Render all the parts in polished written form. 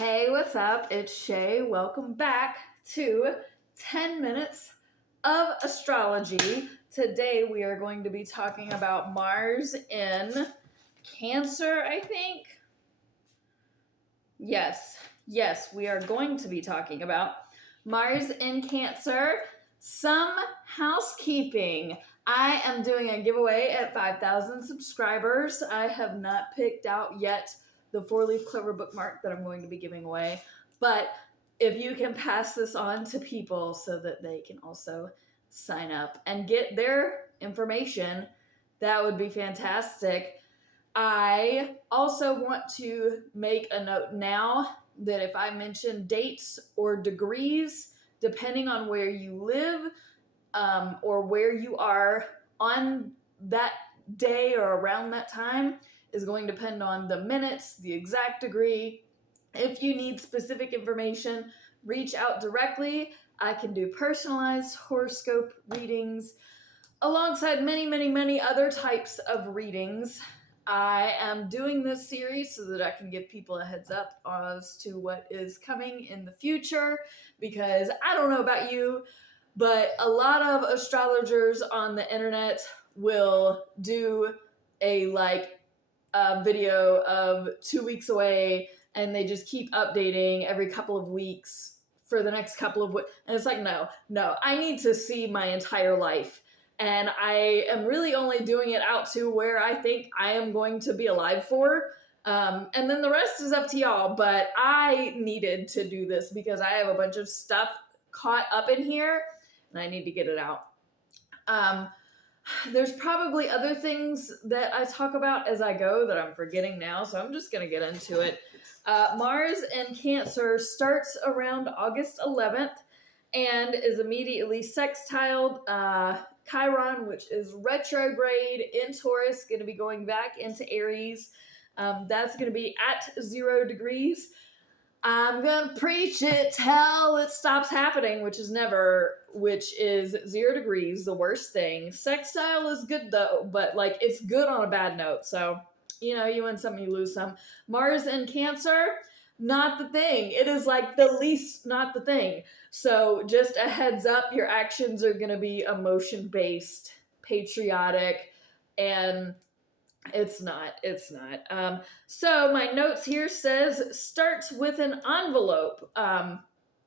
Hey, what's up? It's Shay. Welcome back to 10 minutes of astrology. Today we are going to be talking about Mars in Cancer, I think. Yes, we are going to be talking about Mars in Cancer. Some housekeeping. I am doing a giveaway at 5,000 subscribers. I have not picked out yet the 4-leaf clover bookmark that I'm going to be giving away. But if you can pass this on to people so that they can also sign up and get their information, that would be fantastic. I also want to make a note now that if I mention dates or degrees, depending on where you live or where you are on that day or around that time, is going to depend on the minutes, the exact degree. If you need specific information, reach out directly. I can do personalized horoscope readings alongside many other types of readings. I am doing this series so that I can give people a heads up as to what is coming in the future, because I don't know about you, but a lot of astrologers on the internet will do a video of 2 weeks away, and they just keep updating every couple of weeks for the next couple of weeks. And it's like, no, I need to see my entire life. And I am really only doing it out to where I think I am going to be alive for. And then the rest is up to y'all. But I needed to do this because I have a bunch of stuff caught up in here and I need to get it out. There's probably other things that I talk about as I go that I'm forgetting now, so I'm just going to get into it. Mars in Cancer starts around August 11th and is immediately sextiled. Chiron, which is retrograde in Taurus, going to be going back into Aries. That's going to be at 0 degrees. I'm gonna preach it till it stops happening, which is 0 degrees, the worst thing. Sextile is good though, but it's good on a bad note. So, you win some, you lose some. Mars in Cancer, not the thing. It is the least not the thing. So just a heads up, your actions are gonna be emotion-based, patriotic, and it's not. So my notes here says starts with an envelope.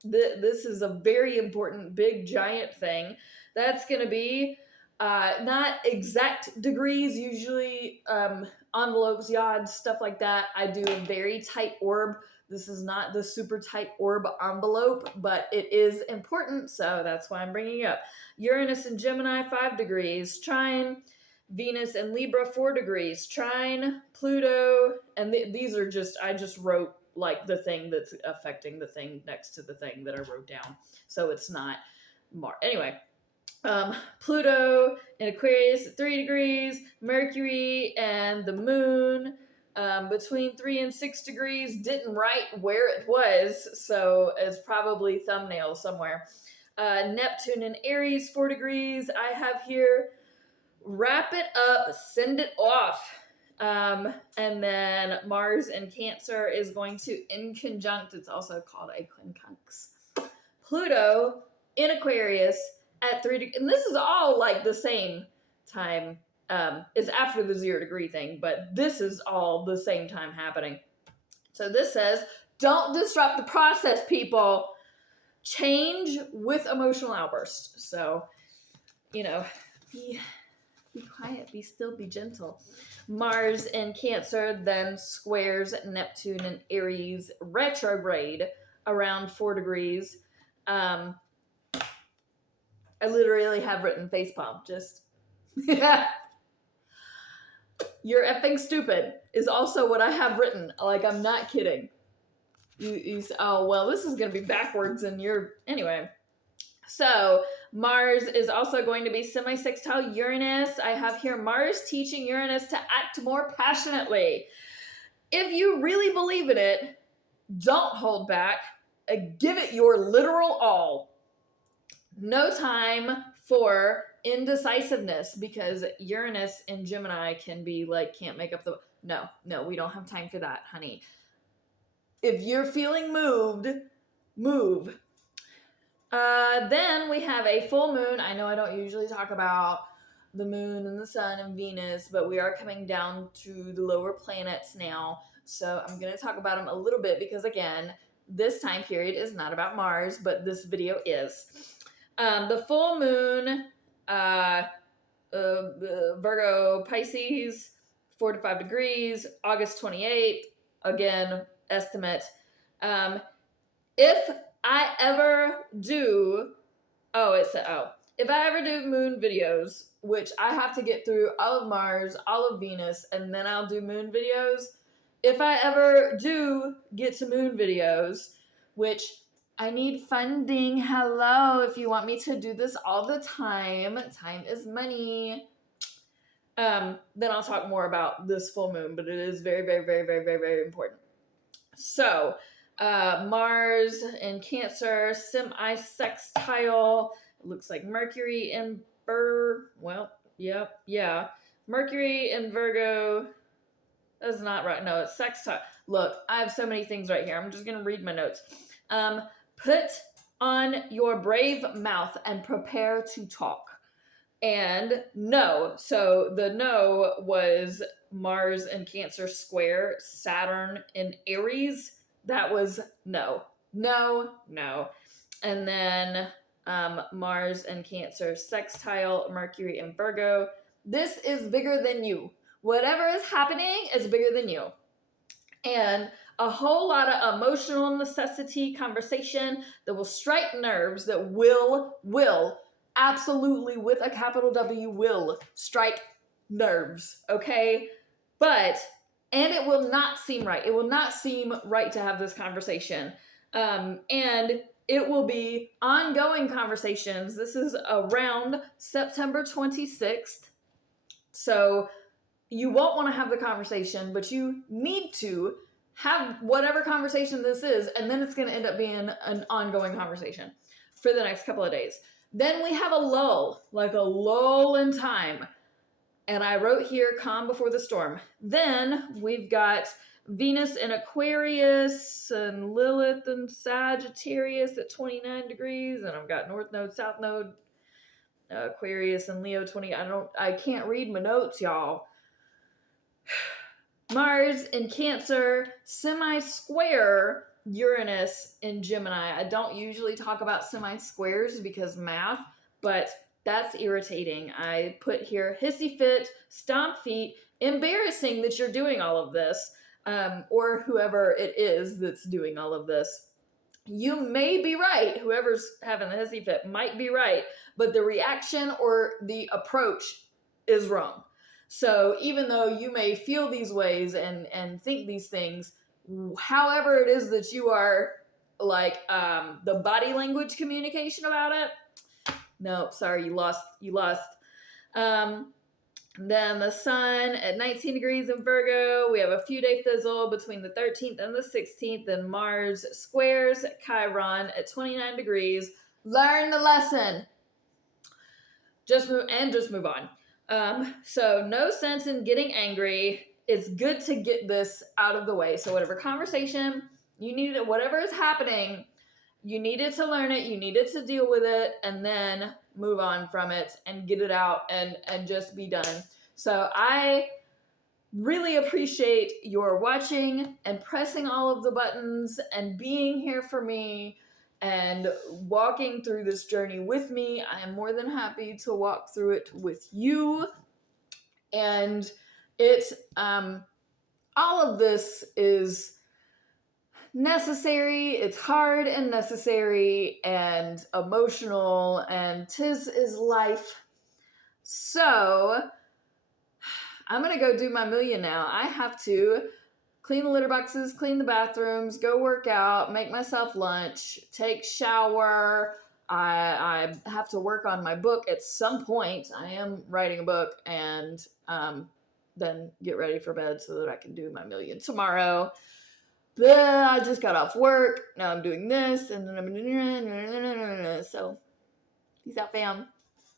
This is a very important, big, giant thing. That's going to be not exact degrees. Usually envelopes, yods, stuff like that. I do a very tight orb. This is not the super tight orb envelope, but it is important, so that's why I'm bringing it up. Uranus and Gemini, 5 degrees. Trine Venus and Libra, 4 degrees. Trine, Pluto, and these are I just wrote the thing that's affecting the thing next to the thing that I wrote down. So it's not Mars. Anyway, Pluto in Aquarius at 3 degrees. Mercury and the Moon between 3 and 6 degrees. Didn't write where it was, so it's probably thumbnail somewhere. Neptune in Aries, 4 degrees. I have here wrap it up, send it off. And then Mars in Cancer is going to in conjunct, it's also called a quincunx, Pluto in Aquarius at 3 degrees. And this is all the same time. It's after the 0 degree thing, but this is all the same time happening. So this says, don't disrupt the process, people. Change with emotional outbursts. So, be quiet, be still, be gentle. Mars in Cancer then squares Neptune and Aries retrograde around 4 degrees. I literally have written facepalm, just... You're effing stupid is also what I have written. I'm not kidding. Oh, well, this is going to be backwards and anyway. So Mars is also going to be semi-sextile Uranus. I have here Mars teaching Uranus to act more passionately. If you really believe in it, don't hold back. Give it your literal all. No time for indecisiveness, because Uranus in Gemini can be can't make up the... No, we don't have time for that, honey. if you're feeling moved, move. Then we have a full moon. I know I don't usually talk about the moon and the sun and Venus, but we are coming down to the lower planets now. So I'm going to talk about them a little bit because, again, this time period is not about Mars, but this video is. The full moon, Virgo, Pisces, 4 to 5 degrees, August 28th, again, estimate. If I ever do, if I ever do moon videos, which I have to get through all of Mars, all of Venus, and then I'll do moon videos. If I ever do get to moon videos, which I need funding, hello, if you want me to do this all the time is money, then I'll talk more about this full moon, but it is very, very, very, very, very, very important. So, Mars in Cancer, semi-sextile. It looks like Mercury in Mercury in Virgo. That's not right. No, it's sextile. Look, I have so many things right here. I'm just going to read my notes. Put on your brave mouth and prepare to talk. And no. So the no was Mars in Cancer square, Saturn in Aries. That was no. And then Mars in Cancer sextile, Mercury in Virgo. This is bigger than you. Whatever is happening is bigger than you. And a whole lot of emotional necessity conversation that will strike nerves, that will absolutely, with a capital W, will strike nerves, okay? And it will not seem right. It will not seem right to have this conversation. And it will be ongoing conversations. This is around September 26th. So you won't want to have the conversation, but you need to have whatever conversation this is, and then it's going to end up being an ongoing conversation for the next couple of days. Then we have a lull in time. And I wrote here, calm before the storm. Then we've got Venus in Aquarius and Lilith in Sagittarius at 29 degrees. And I've got North Node, South Node, Aquarius and Leo 20. I can't read my notes, y'all. Mars in Cancer, semi-square Uranus in Gemini. I don't usually talk about semi-squares because math, but that's irritating. I put here hissy fit, stomp feet, embarrassing that you're doing all of this, or whoever it is that's doing all of this. You may be right. Whoever's having the hissy fit might be right, but the reaction or the approach is wrong. So even though you may feel these ways and think these things, however it is that you are the body language communication about it, nope, sorry, you lost. Then the sun at 19 degrees in Virgo. We have a few day fizzle between the 13th and the 16th. Then Mars squares Chiron at 29 degrees. Learn the lesson. Just move on. So no sense in getting angry. It's good to get this out of the way. So whatever conversation you needed, whatever is happening, you needed to learn it, you needed to deal with it, and then move on from it and get it out and just be done. So I really appreciate your watching and pressing all of the buttons and being here for me and walking through this journey with me. I am more than happy to walk through it with you. And it's all of this is necessary. It's hard and necessary and emotional, and 'tis is life. So I'm gonna go do my million now. I have to clean the litter boxes, clean the bathrooms, go work out, make myself lunch, take shower. I have to work on my book at some point. I am writing a book, and then get ready for bed so that I can do my million tomorrow. I just got off work. Now I'm doing this, and then I'm so peace out, fam.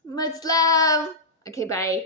Much love. Okay, bye.